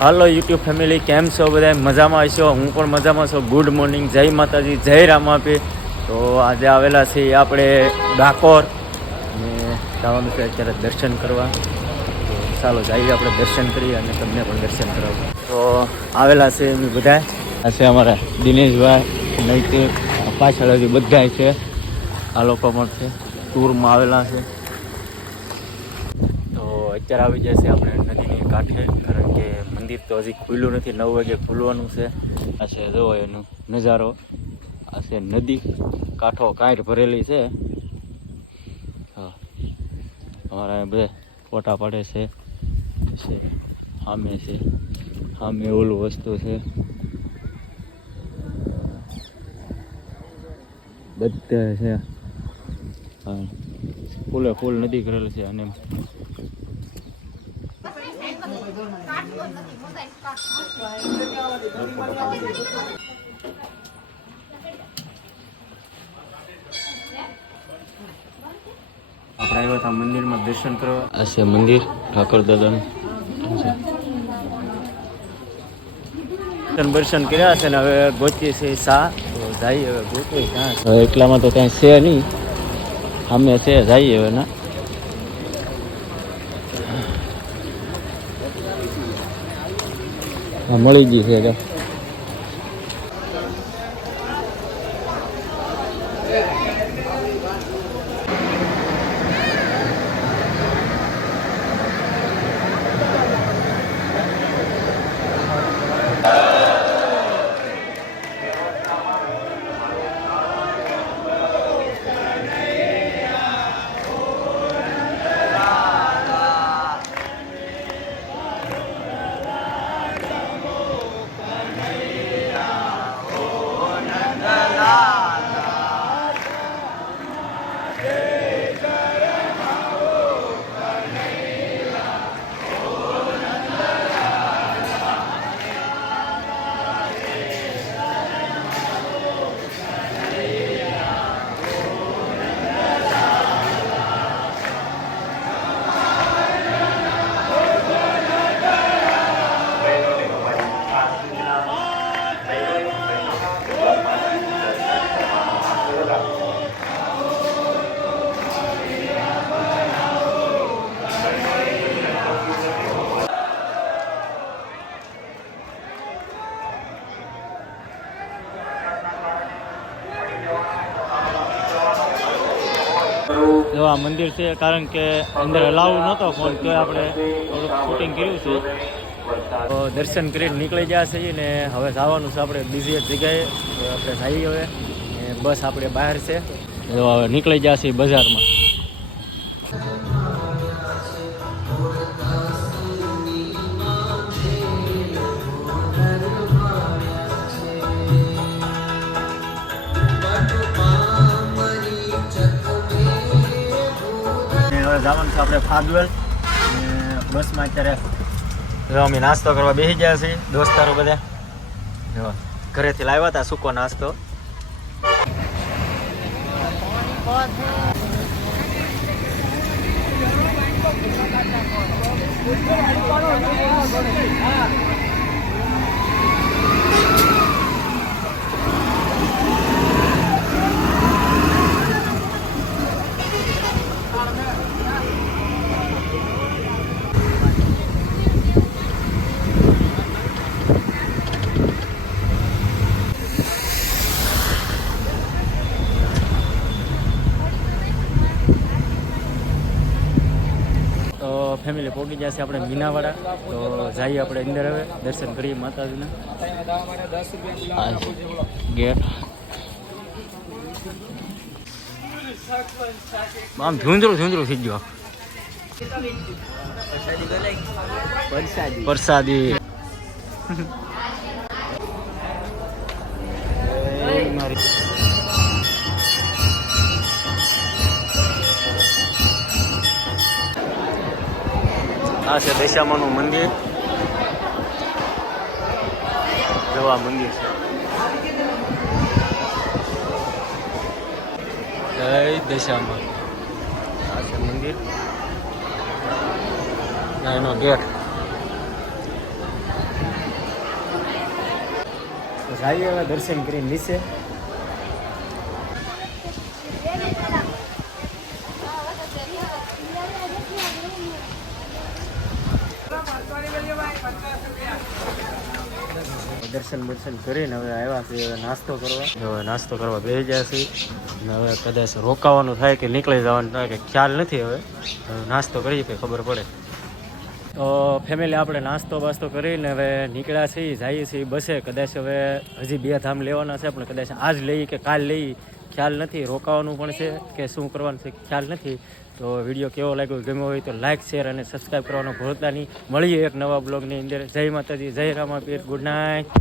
હાલો YouTube family, કેમ છો બધા? મજામાં હશો? હું પણ મજામાં છું. ગુડ મોર્નિંગ, જય માતાજી, જય રામાપી. તો આજે આવેલા છીએ આપણે ડાકોર અને જવાનું છે અત્યારે દર્શન કરવા. તો ચાલો જઈએ આપણે દર્શન કરીએ અને તમને પણ દર્શન કરાવું. તો આવેલા છે એમ બધા. આ છે અમારા દિનેશભાઈ, નૈતિક, પાછળ હજી બધા છે. આ લોકો પણ છે, ટૂરમાં આવેલા છે. તો અત્યારે આવી જશે આપણે નદીની કાંઠે, કારણ કે મંદિર તો હજી ખુલ્લું નથી. 9 વાગે ખુલવાનું છે. આ છે જોવો એનો નજારો. આ છે નદી, કાંઠો કાંઠ ભરેલી છે. હા, અમારા બધા ફોટા પાડે છે. સામે છે, સામે ઓલું વસ્તુ છે. બધા છે. હા, ફૂલે ફૂલ નદી કરેલી છે. અને આપણે આવ્યા હતા મંદિરમાં દર્શન કરવા. આ છે મંદિર ઠાકોર દાદાનું. દર્શન કર્યા છે ને હવે ગોતીએ છે સા. તો જઈએ હવે ગોતીએ ક્યાં. હવે એટલામાં તો કાંઈ છે નહીં, અમે છે જઈએ હવે ના. હા, મળી ગઈ છે. જો આ મંદિર છે, કારણ કે અંદર અલાઉ નહોતો ફોન, તો આપણે થોડુંક શૂટિંગ કર્યું છે. તો દર્શન કરીને નીકળી ગયા છીએ ને હવે જવાનું છે આપણે બીજી એક જગ્યાએ. તો આપણે જઈએ હવે, બસ આપણે બહાર છે. જો હવે નીકળી ગયા છીએ બજારમાં. જવાનું છે આપણે ફાદવેલ. બસમાં અત્યારે અમે નાસ્તો કરવા બેસી ગયા છીએ દોસ્તારો બધા. ઘરેથી લાવ્યા હતા સૂકો નાસ્તો. ફેમિલી પહોંચી ગયા છે આપણે મીનાવાડા. તો જઈએ આપણે અંદર હવે દર્શન કરીએ માતાજીના. ગેટ આમ ઝુંઝરું થઈ ગયો. પ્રસાદી આ છે દશામાનું મંદિર. જવા મંદિર છે. જય દશામાં. આ છે મંદિર. એનો ગેટ. તો જઈએ હવે દર્શન કરીને નીચે. દર્શન બર્શન કરીને હવે આવ્યા છે હવે નાસ્તો કરવા. હવે નાસ્તો કરવા બેસી ગયા છે અને હવે કદાચ રોકાવાનું થાય કે નીકળી જવાનું થાય કે ખ્યાલ નથી. હવે નાસ્તો કરીએ કે ખબર પડે. તો ફેમિલી આપણે નાસ્તો બાસ્તો કરીને હવે નીકળ્યા છીએ, જઈએ છીએ બસે. કદાચ હવે હજી 2 ધામ લેવાના છે, પણ કદાચ આજ લઈ કે કાલ લઈ ખ્યાલ નથી. રોકાવાનું પણ છે કે શું કરવાનું છે ખ્યાલ નથી. તો વિડીયો કેવો લાગ્યો, ગમ્યો હોય તો લાઇક શેર અને સબસ્ક્રાઈબ કરવાનું ભૂલતા નહીં. મળીએ એક નવા બ્લોગની અંદર. જય માતાજી, જય રામાપીર, ગુડ નાઇટ.